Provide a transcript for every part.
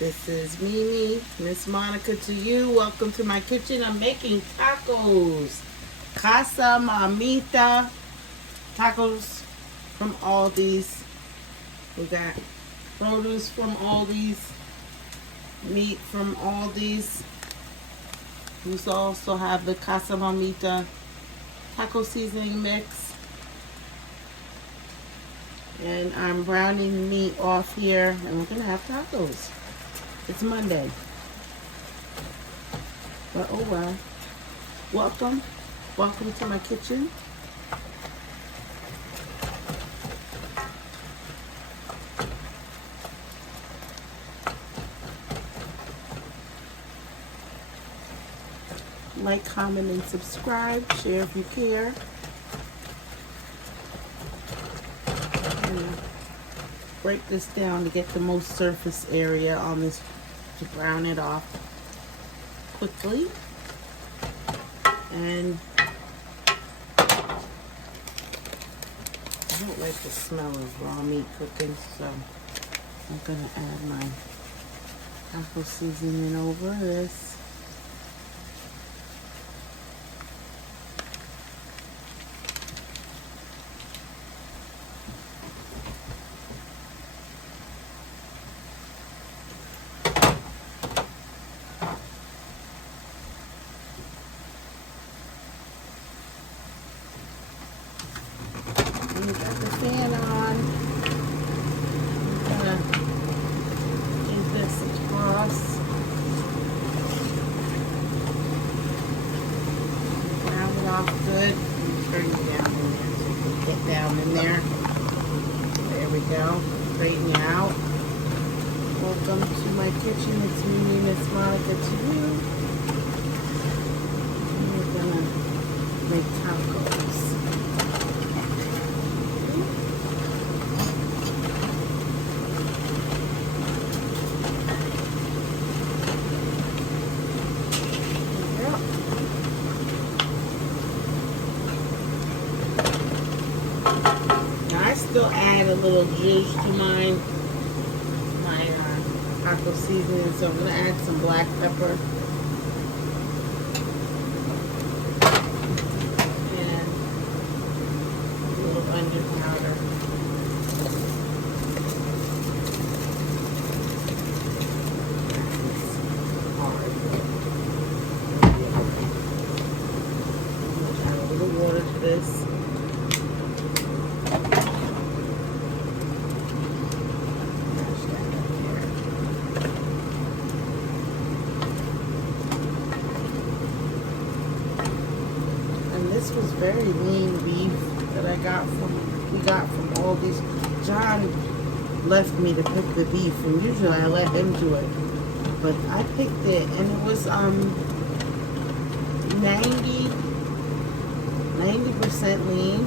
This is Mimi, Miss Monica to you. Welcome to my kitchen. I'm making tacos. Casa Mamita tacos from Aldi's. We got produce from Aldi's, meat from Aldi's. We also have the Casa Mamita taco seasoning mix. And I'm browning meat off here, and we're gonna have tacos. It's Monday. But oh well. Welcome. Welcome to my kitchen. Like, comment, and subscribe. Share if you care. Break this down to get the most surface area on this, to brown it off quickly. And I don't like the smell of raw meat cooking, so I'm gonna add my taco seasoning over this. And got the fan on. I'm gonna do this across. Round it off good. Turn it down in there so you can get down in there. There we go. Straighten you out. Welcome to my kitchen. It's me, Miss Monica, to you. And we're gonna make tacos. I still add a little juice to my taco seasoning, so I'm going to add some black pepper and a little onion powder. Add a little water to this. This was very lean beef that we got from Aldi's. John left me to pick the beef, and usually I let him do it, but I picked it, and it was 90% lean.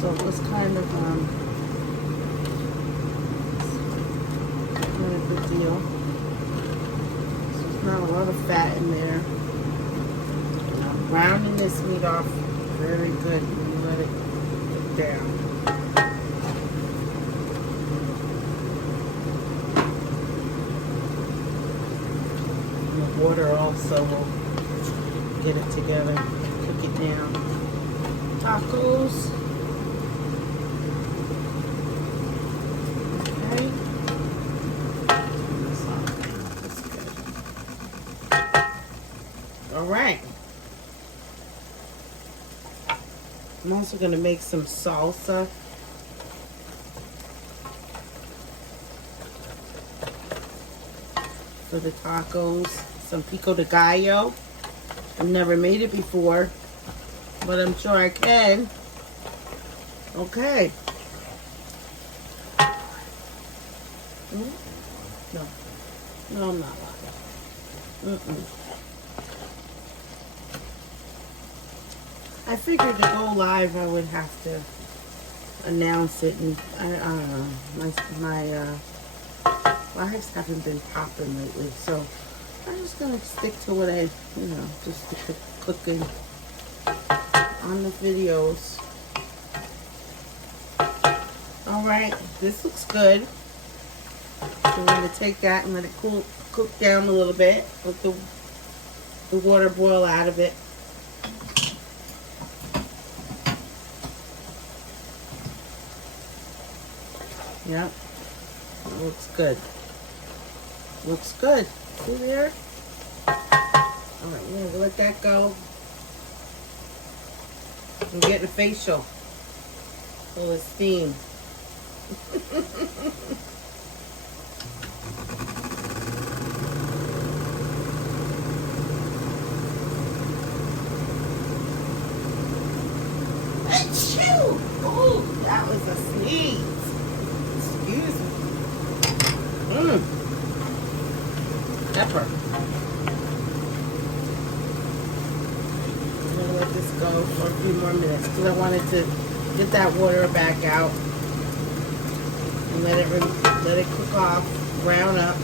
So it was kind of a good deal. Not a lot of fat in there. I'm browning this meat off very good and let it cook down. And the water also will get it together, cook it down. Tacos. Okay. All right. I'm also going to make some salsa. For the tacos. Some pico de gallo. I've never made it before, but I'm sure I can. Okay. No. No, I'm not lying. I figured to go live I would have to announce it, and I don't know, my lives haven't been popping lately, so I'm just gonna stick to what I, just stick to cooking on the videos. All right, this looks good. So we're going to take that and let it cook down a little bit. Let the water boil out of it. Yep, it looks good. Looks good. See there? All right, we're gonna let that go. I'm getting a facial. A little steam. Achoo! Oh, that was a sneeze. Excuse me. Pepper. I'm gonna let this go for a few more minutes because I wanted to get that water back out and let it cook off, brown up.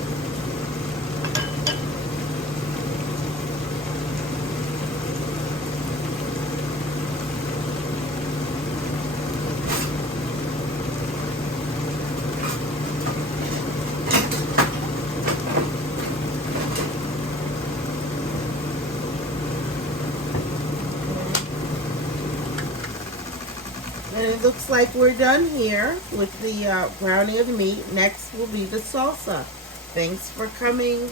And it looks like we're done here with the browning of the meat. Next will be the salsa. Thanks for coming,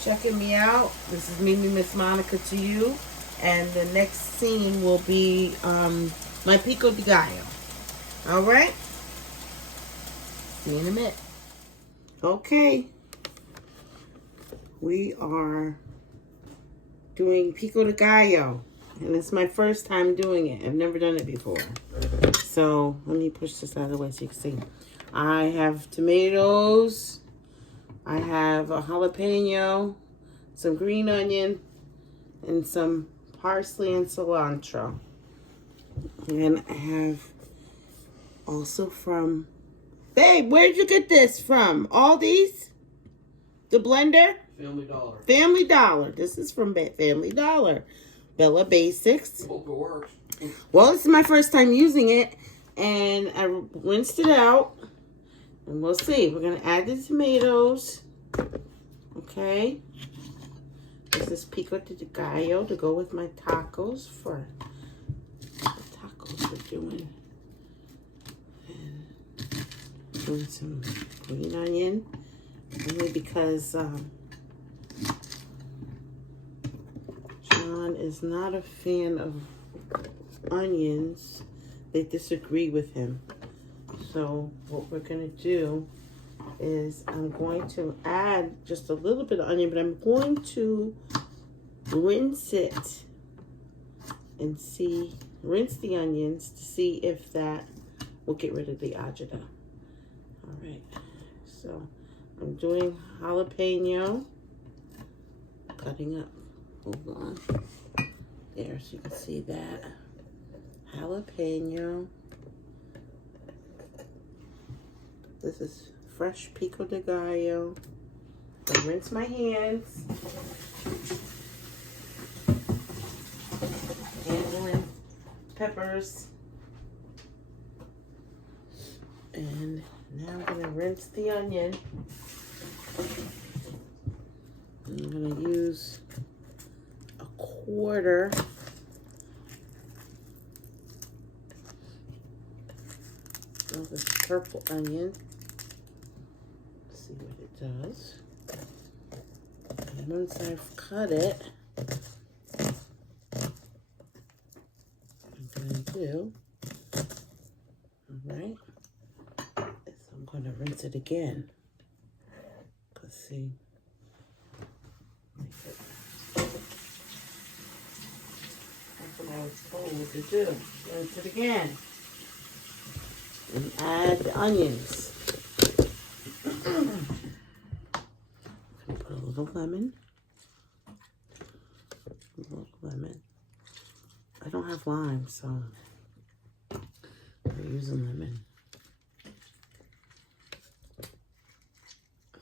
checking me out. This is Mimi Miss Monica to you. And the next scene will be my pico de gallo. All right? See you in a minute. Okay. We are doing pico de gallo. And it's my first time doing it. I've never done it before. So let me push this out of the way so you can see. I have tomatoes. I have a jalapeno, some green onion, and some parsley and cilantro. And I have also from... Babe, where did you get this from? Aldi's? The blender? Family Dollar. Family Dollar. This is from Family Dollar. Bella Basics. Hope it works. Well, this is my first time using it, and I rinsed it out, and we'll see. We're going to add the tomatoes, okay? This is pico de gallo to go with my tacos for the tacos we're doing. And doing some green onion, only because John is not a fan of onions. They disagree with him. So what we're going to do is I'm going to add just a little bit of onion, but I'm going to rinse it and rinse the onions to see if that will get rid of the agita. All right, so I'm doing jalapeno, cutting up. Hold on. There, so you can see that. Jalapeno. This is fresh pico de gallo. I rinse my hands. Handling peppers. And now I'm going to rinse the onion. I'm going to use a quarter of this purple onion. Let's see what it does. And once I've cut it, I'm going to do, alright, is I'm going to rinse it again. Let's see. That's what I was told to do. Rinse it again. And add the onions. I'm going to put a little lemon. A little lemon. I don't have lime, so I'm using lemon.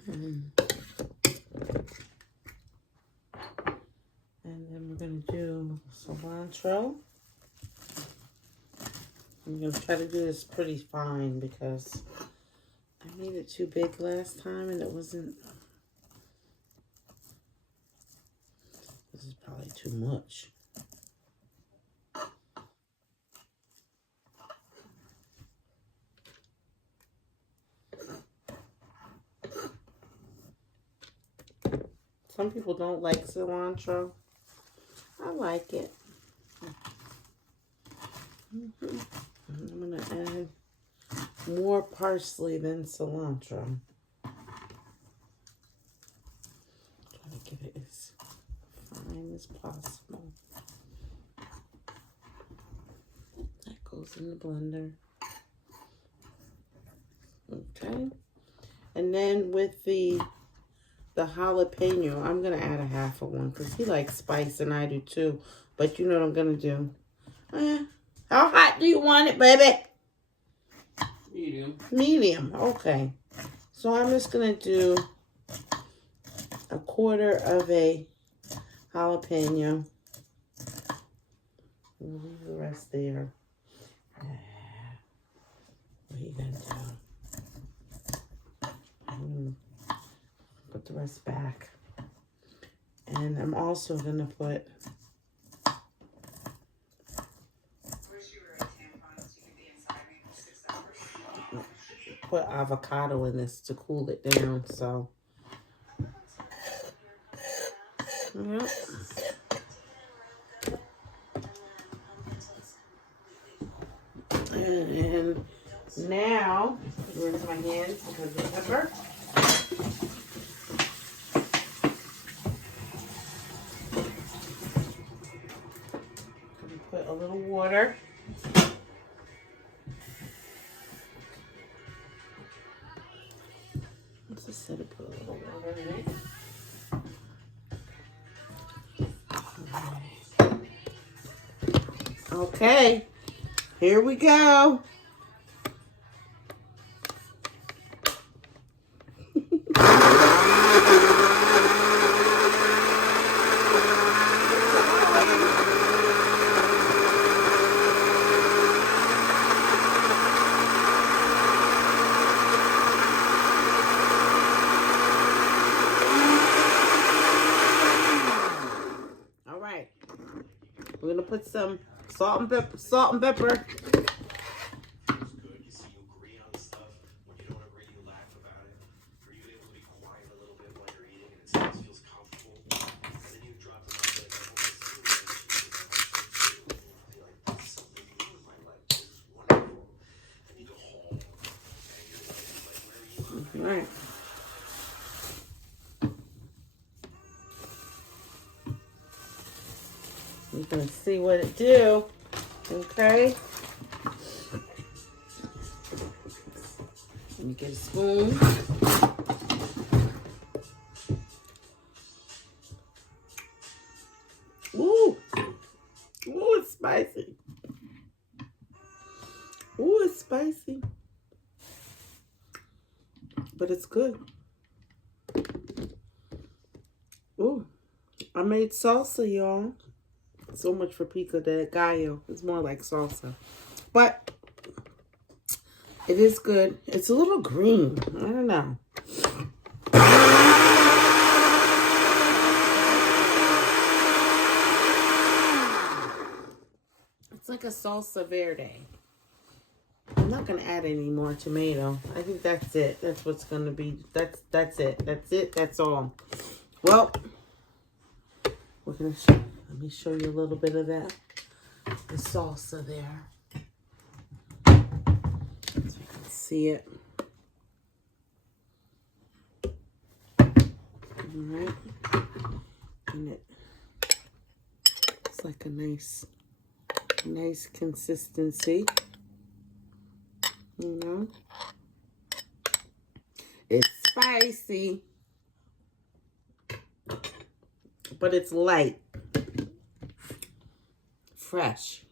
And then we're going to do cilantro. I'm going to try to do this pretty fine because I made it too big last time and it wasn't. This is probably too much. Some people don't like cilantro. I like it. I'm going to add more parsley than cilantro. Try to get it as fine as possible. That goes in the blender. Okay. And then with the jalapeno, I'm going to add a half of one because he likes spice and I do too. But you know what I'm going to do? How hot do you want it, baby? Medium. Medium, okay. So I'm just going to do a quarter of a jalapeno. We'll leave the rest there. What are you going to do? Put the rest back. And I'm also going to put avocado in this to cool it down. So, yep. And now, where's my hand because of pepper? Put a little water. Let's just set it, put a little water in it. Okay, here we go. We're gonna put some salt and pepper. All right. We're gonna see what it do. Okay. Let me get a spoon. Ooh. Ooh, it's spicy. Ooh, it's spicy. But it's good. Ooh. I made salsa, y'all. So much for pico de gallo. It's more like salsa. But it is good. It's a little green. I don't know. It's like a salsa verde. I'm not going to add any more tomato. I think that's it. That's what's going to be. That's it. That's it. That's all. Well, we're going to let me show you a little bit of that. The salsa there. So you can see it. Alright. And it's like a nice consistency. You know? It's spicy. But it's light. Fresh.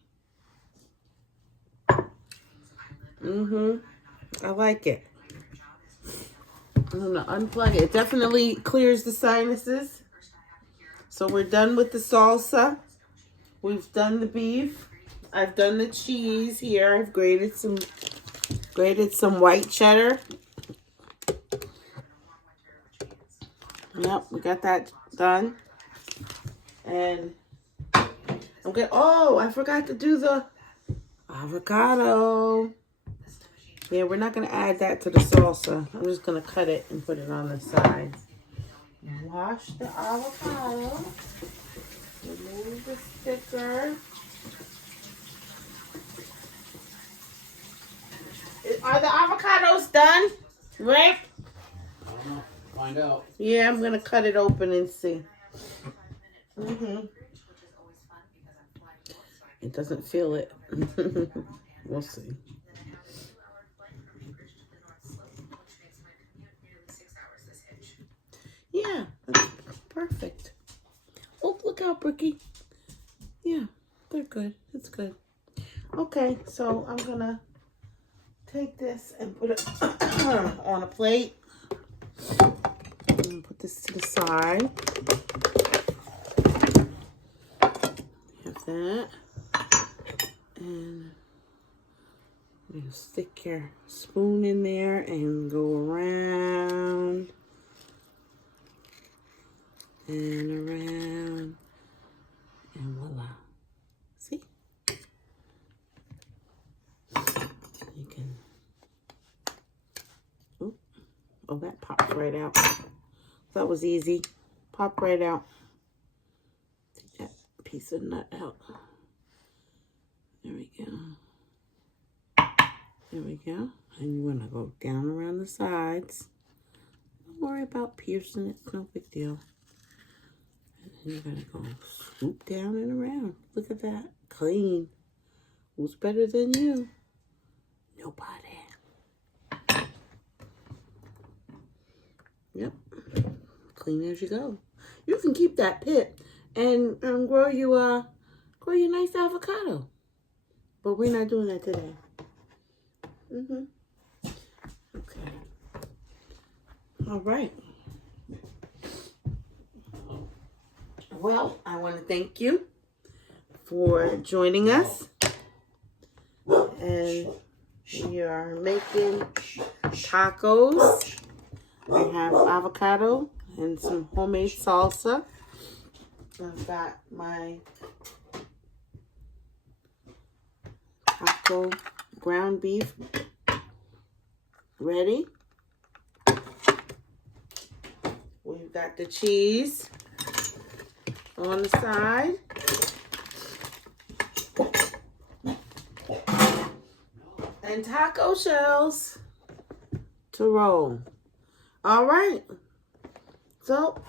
I like it. I'm gonna unplug it. It definitely clears the sinuses. So we're done with the salsa. We've done the beef. I've done the cheese here. I've grated some white cheddar. Yep, we got that done. And I'm good. Oh, I forgot to do the avocado. Yeah, we're not going to add that to the salsa. I'm just going to cut it and put it on the side. Wash the avocado. Remove the sticker. Are the avocados done? Right? I don't know. Find out. Yeah, I'm going to cut it open and see. It doesn't feel it. We'll see. Yeah, that's perfect. Oh, look out, Brookie. Yeah, they're good. It's good. Okay, so I'm going to take this and put it on a plate. I'm going to put this to the side. Have that. And you stick your spoon in there and go around and around, and voila. See? You can, oh, that popped right out. That was easy. Pop right out. Take that piece of nut out. There we go. There we go. And you want to go down around the sides. Don't worry about piercing it. It's no big deal. And you're going to go swoop down and around. Look at that. Clean. Who's better than you? Nobody. Yep. Clean as you go. You can keep that pit and grow you a nice avocado. But we're not doing that today. Okay. All right. Well, I want to thank you for joining us. And we are making tacos. I have avocado and some homemade salsa. I've got my taco ground beef ready. We've got the cheese on the side. And taco shells to roll. All right. So,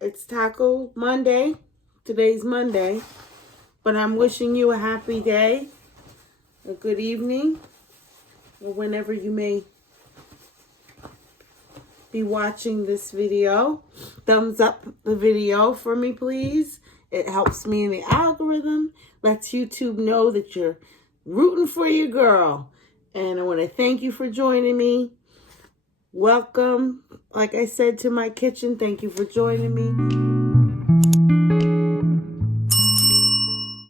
it's Taco Monday. Today's Monday. But I'm wishing you a happy day, a good evening, or whenever you may be watching this video. Thumbs up the video for me, please. It helps me in the algorithm. Lets YouTube know that you're rooting for your girl. And I want to thank you for joining me. Welcome, like I said, to my kitchen. Thank you for joining me.